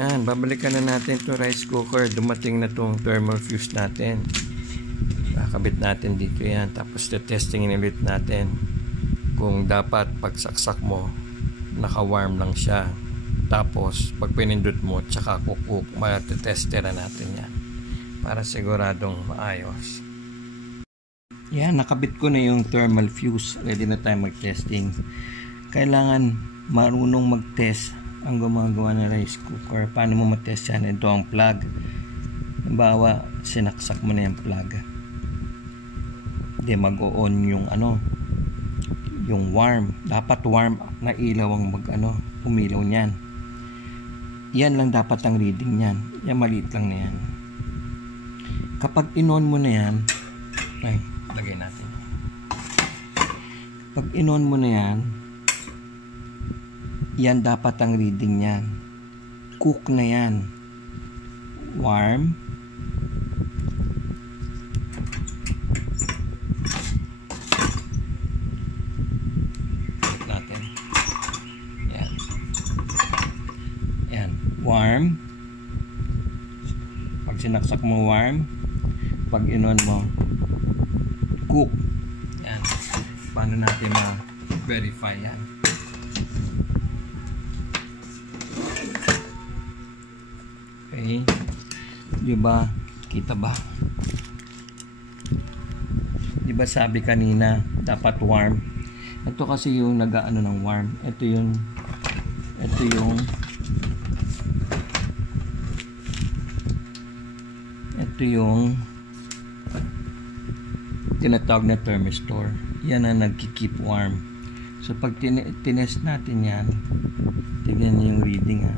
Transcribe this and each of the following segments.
Yan, babalikan na natin to rice cooker. Dumating na tong thermal fuse natin. Kakabit natin dito yan. Tapos testingin ulit natin kung dapat pagsaksak mo naka-warm lang siya. Tapos pag pinindot mo tsaka kukuk, matetestera natin yan para siguradong maayos. Yan, nakabit ko na yung thermal fuse. Ready na tayo mag-testing. Kailangan marunong mag-test ang gumagawa ng rice cooker. Paano mo matest yan? Ito ang plug. Halimbawa, sinaksak mo na yung plug. Hindi mag-o-on yung yung warm. Dapat warm na ilaw ang umilaw niyan. Yan lang dapat ang reading niyan. Yan, maliit lang na yan. Kapag in-on mo na yan, ay, lagay natin. Pag in-on mo na yan, yan dapat ang reading niyan. Cook na yan. Warm. Check natin. Yan. Yan. Warm. Pag sinaksak mo warm, pag in-on mo, cook. Yan. Paano natin ma-verify yan? Okay. Diba? Kita ba? Diba sabi kanina, dapat warm? Ito kasi yung nag-aano ng warm. Ito yung tinatawag na thermistor. Yan ang nagki-keep warm. So pag tinest natin yan, tignan niyo yung reading ha.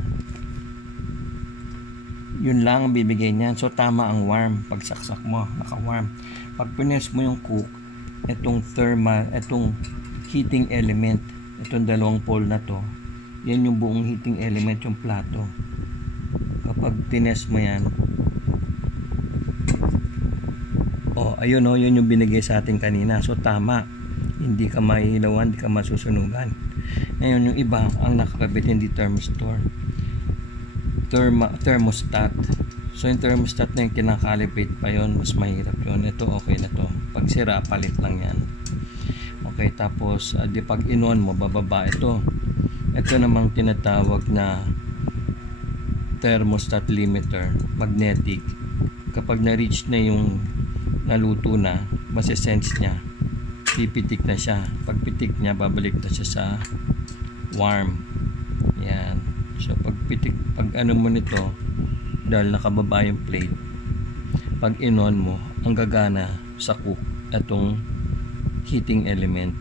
Yun lang ang bibigay niyan. So tama ang warm. Pag saksak mo, naka-warm. Pag pinest mo yung cook, itong heating element, itong dalawang pole na to, yan yung buong heating element, yung plato. Kapag tinest mo yan, ayun yun yung binigay sa atin kanina. So tama. Hindi ka maihilawan, hindi ka masusunugan. Ngayon yung iba, ang nakakabit hindi thermistor. Thermostat. So yung thermostat na yung kinakalibrate pa yon, mas mahirap yon. Ito okay na to. Pag sira, palit lang yan. Okay, tapos pag in-on mo, bababa ito. Ito namang tinatawag na thermostat limiter, magnetic. Kapag na-reach na yung naluto na, masisense niya, pipitik na siya. Pag pitik niya, babalik na siya sa warm. Yan. So pag mo nito, dahil nakababa yung plate, pag in-on mo, ang gagana sa cook itong heating element.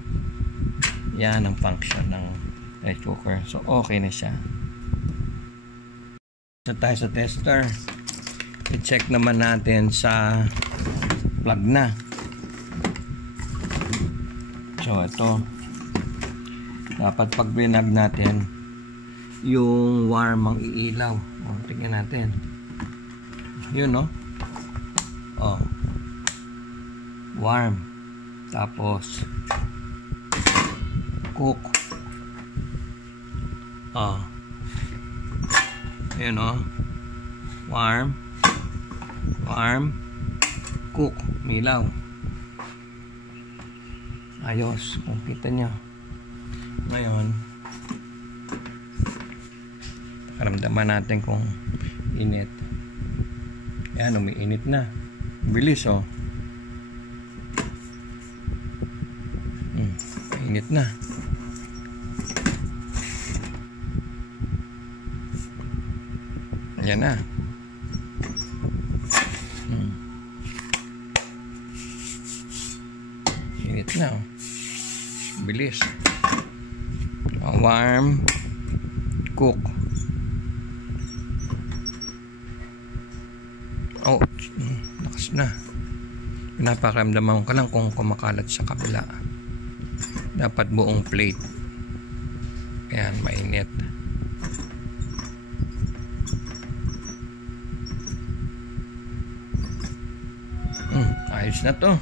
Yan ang function ng rice cooker. So okay na siya. So tayo sa tester, i-check naman natin sa plug na. So ito, dapat pag binag natin, yung warm ang iilaw. Tingnan natin. Yun warm. Tapos cook. Yun warm. Cook. Milaw. Ayos. Kung kita nyo. Ngayon, karamdaman natin kung init. Yan, umiinit na. Bilis init na. Yan na. Init na. Bilis. Warm. Cook. Lakas na. Pinapakaramdaman ko lang kung kumakalat sa kabila. Dapat buong plate. Ayan, mainit. Ayos na to.